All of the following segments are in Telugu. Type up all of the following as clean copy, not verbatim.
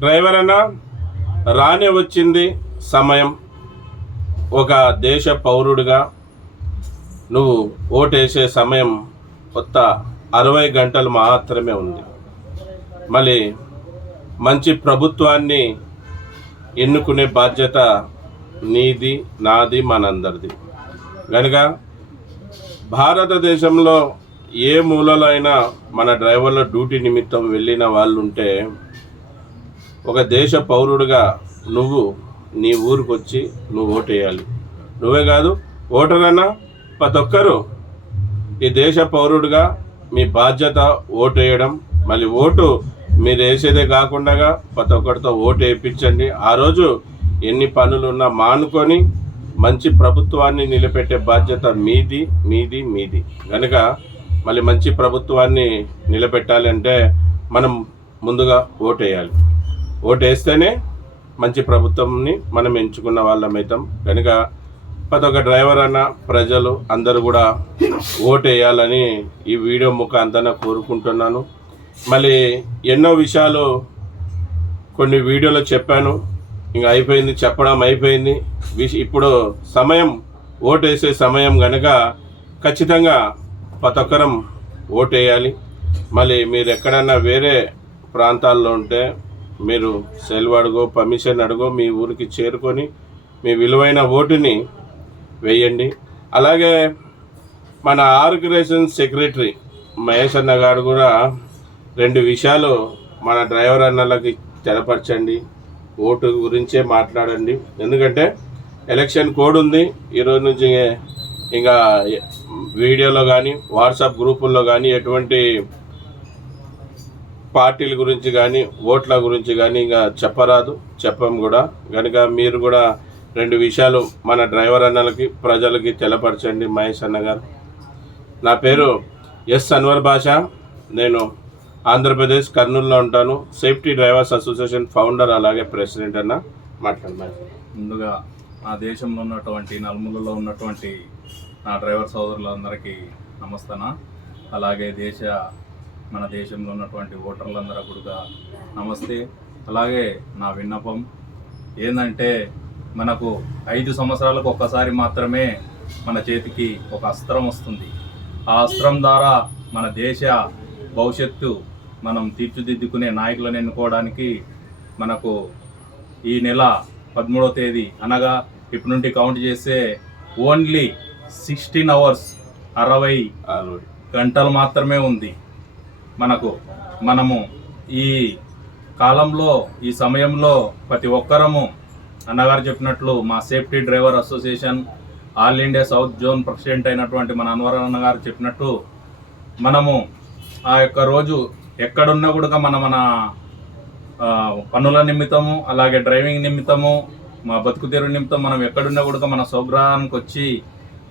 డ్రైవర్ అన్న రానే వచ్చింది సమయం. ఒక దేశ పౌరుడిగా నువ్వు ఓటేసే సమయం కొత్త 60 గంటలు మాత్రమే ఉంది. మళ్ళీ మంచి ప్రభుత్వాన్ని ఎన్నుకునే బాధ్యత నీది, నాది, మనందరిది. కనుక భారతదేశంలో ఏ మూలలో అయినా మన డ్రైవర్ల డ్యూటీ నిమిత్తం వెళ్ళిన వాళ్ళు ఉంటే, ఒక దేశ పౌరుడిగా నువ్వు నీ ఊరికి వచ్చి నువ్వు ఓటేయాలి. నువ్వే కాదు, ఓటరన్నా ప్రతి ఒక్కరూ ఈ దేశ పౌరుడిగా మీ బాధ్యత ఓటేయడం. మళ్ళీ ఓటు మీరు వేసేదే కాకుండా ప్రతి ఒక్కరితో ఓటు వేయించండి. ఆ రోజు ఎన్ని పనులున్నా మానుకొని మంచి ప్రభుత్వాన్ని నిలబెట్టే బాధ్యత మీది మీది మీది. కనుక మళ్ళీ మంచి ప్రభుత్వాన్ని నిలబెట్టాలి అంటే మనం ముందుగా ఓటేయాలి. ఓటేస్తేనే మంచి ప్రభుత్వంని మనం ఎంచుకున్న వాళ్ళమవుతాం. కనుక ప్రతి ఒక్క డ్రైవర్ అన్న ప్రజలు అందరూ కూడా ఓటేయాలని ఈ వీడియో ముఖాంతరం కోరుకుంటున్నాను. మళ్ళీ ఎన్నో విషయాలు కొన్ని వీడియోలో చెప్పాను, ఇంకా అయిపోయింది, చెప్పడం అయిపోయింది. ఇప్పుడు సమయం ఓటేసే సమయం కనుక ఖచ్చితంగా ప్రతి ఒక్కరం ఓటేయాలి. మళ్ళీ మీరు ఎక్కడన్నా వేరే ప్రాంతాల్లో ఉంటే మీరు సెలవు అడుగో, పర్మిషన్ అడుగో మీ ఊరికి చేరుకొని మీ విలువైన ఓటుని వేయండి. అలాగే మన ఆర్గనైజేషన్ సెక్రటరీ మహేష్ అన్న గారు కూడా 2 విషయాలు మన డ్రైవర్ అన్నలకి తెలపరచండి. ఓటు గురించే మాట్లాడండి. ఎందుకంటే ఎలక్షన్ కోడ్ ఉంది. ఈరోజు నుంచి ఇంకా వీడియోలో కానీ వాట్సాప్ గ్రూపుల్లో కానీ ఎటువంటి పార్టీల గురించి కానీ ఓట్ల గురించి కానీ ఇంకా చెప్పరాదు, చెప్పం కూడా. కనుక మీరు కూడా 2 విషయాలు మన డ్రైవర్ అన్నలకి ప్రజలకి తెలపరచండి. మహేష్ అన్న గారు, నా పేరు ఎస్ అన్వర్ బాషా. నేను ఆంధ్రప్రదేశ్ కర్నూలులో ఉంటాను. సేఫ్టీ డ్రైవర్స్ అసోసియేషన్ ఫౌండర్, అలాగే ప్రెసిడెంట్ అన్న. మాట్లాడమని ముందుగా నా దేశంలో ఉన్నటువంటి నలుమూలలో ఉన్నటువంటి నా డ్రైవర్ సోదరులందరికీ నమస్తనా. అలాగే మన దేశంలో ఉన్నటువంటి ఓటర్లందరూ కూడా నమస్తే. అలాగే నా విన్నపం ఏంటంటే, మనకు 5 సంవత్సరాలకు ఒక్కసారి మాత్రమే మన చేతికి ఒక అస్త్రం వస్తుంది. ఆ అస్త్రం ద్వారా మన దేశ భవిష్యత్తు మనం తీర్చిదిద్దుకునే నాయకులను ఎన్నుకోవడానికి మనకు ఈ నెల 13వ తేదీ అనగా ఇప్పటి నుండి కౌంట్ చేస్తే ఓన్లీ 16 అవర్స్ 60 గంటలు మాత్రమే ఉంది. మనము ఈ కాలంలో, ఈ సమయంలో ప్రతి ఒక్కరము అన్నగారు చెప్పినట్లు మా safety driver association all India south zone president అయినటువంటి మన అన్వర్ అన్న గారు చెప్పినట్టు మనము ఆ యొక్క రోజు ఎక్కడున్నా కూడా మన పనుల నిమిత్తము, అలాగే డ్రైవింగ్ నిమిత్తము, మా బతుకు తెరువు నిమిత్తం మనం ఎక్కడున్నా కూడా మన స్వగ్రహానికి వచ్చి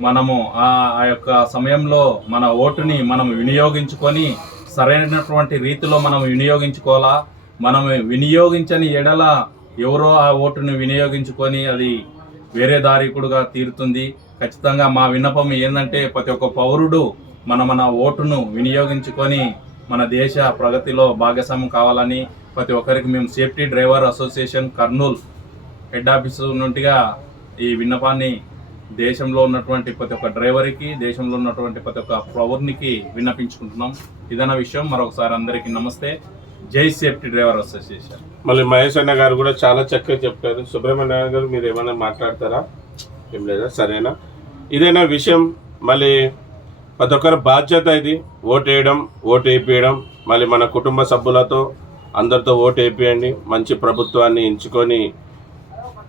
మనము ఆ యొక్క సమయంలో మన ఓటుని మనం వినియోగించుకొని సరైనటువంటి రీతిలో మనం వినియోగించుకోవాలా. మనం వినియోగించని ఎడల ఎవరో ఆ ఓటుని వినియోగించుకొని అది వేరే దారికుడుగా తీరుతుంది. ఖచ్చితంగా మా విన్నపం ఏంటంటే, ప్రతి ఒక్క పౌరుడు మన ఓటును వినియోగించుకొని మన దేశ ప్రగతిలో భాగస్వామ్యం కావాలని ప్రతి ఒక్కరికి మేము safety driver association Kurnool head office నుండిగా ఈ విన్నపాన్ని దేశంలో ఉన్నటువంటి ప్రతి ఒక్క డ్రైవర్కి, దేశంలో ఉన్నటువంటి ప్రతి ఒక్క పౌరునికి విన్నపించుకుంటున్నాం. ఇదన్న విషయం. మరొకసారి అందరికీ నమస్తే. జై సేఫ్టీ డ్రైవర్ అసోసియేషన్. మళ్ళీ మహేష్ అన్న గారు కూడా చాలా చక్కగా చెప్పారు. సుబ్రహ్మణ్య గారు, మీరు ఏమైనా మాట్లాడతారా? ఏం లేదా? సరేనా? ఇదేనా విషయం. మళ్ళీ ప్రతి ఒక్కరి బాధ్యత ఇది. ఓటు వేయడం, ఓటు వేయించడం. మళ్ళీ మన కుటుంబ సభ్యులతో అందరితో ఓటు వేయించండి. మంచి ప్రభుత్వాన్ని ఎంచుకొని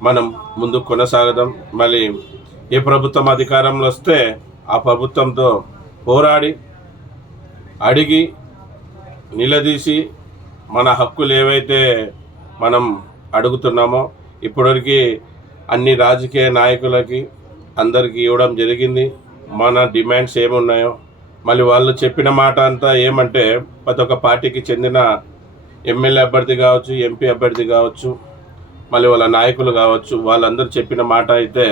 మనం ముందుకు కొనసాగదాం. మళ్ళీ ఏ ప్రభుత్వం అధికారంలో వస్తే ఆ ప్రభుత్వంతో పోరాడి, అడిగి, నిలదీసి మన హక్కులు ఏవైతే మనం అడుగుతున్నామో ఇప్పటివరకు అన్ని రాజకీయ నాయకులకి అందరికీ ఇవ్వడం జరిగింది. మన డిమాండ్స్ ఏమున్నాయో మళ్ళీ వాళ్ళు చెప్పిన మాట అంతా ఏమంటే, ప్రతి ఒక్క పార్టీకి చెందిన ఎమ్మెల్యే అభ్యర్థి కావచ్చు, ఎంపీ అభ్యర్థి కావచ్చు, మళ్ళీ వాళ్ళ నాయకులు కావచ్చు, వాళ్ళందరూ చెప్పిన మాట అయితే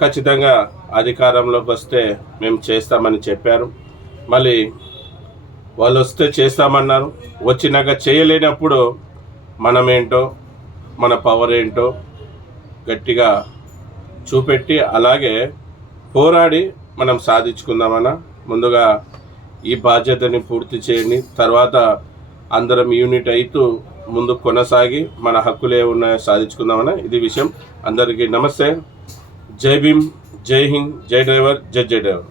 ఖచ్చితంగా అధికారంలోకి వస్తే మేము చేస్తామని చెప్పారు. మళ్ళీ వాళ్ళు వస్తే చేస్తామన్నారు. వచ్చినాక చేయలేనప్పుడు మనమేంటో మన పవర్ ఏంటో గట్టిగా చూపెట్టి అలాగే పోరాడి మనం సాధించుకుందామన్నా. ముందుగా ఈ బాధ్యతని పూర్తి చేయండి, తర్వాత అందరం యూనిట్ అవుతూ ముందు కొనసాగి మన హక్కులే ఉన్నాయో సాధించుకుందామన్నా. ఇది విషయం. అందరికీ నమస్తే. జై భీమ్, జై హింద్, జై డ్రైవర్, జై డ్రైవర్.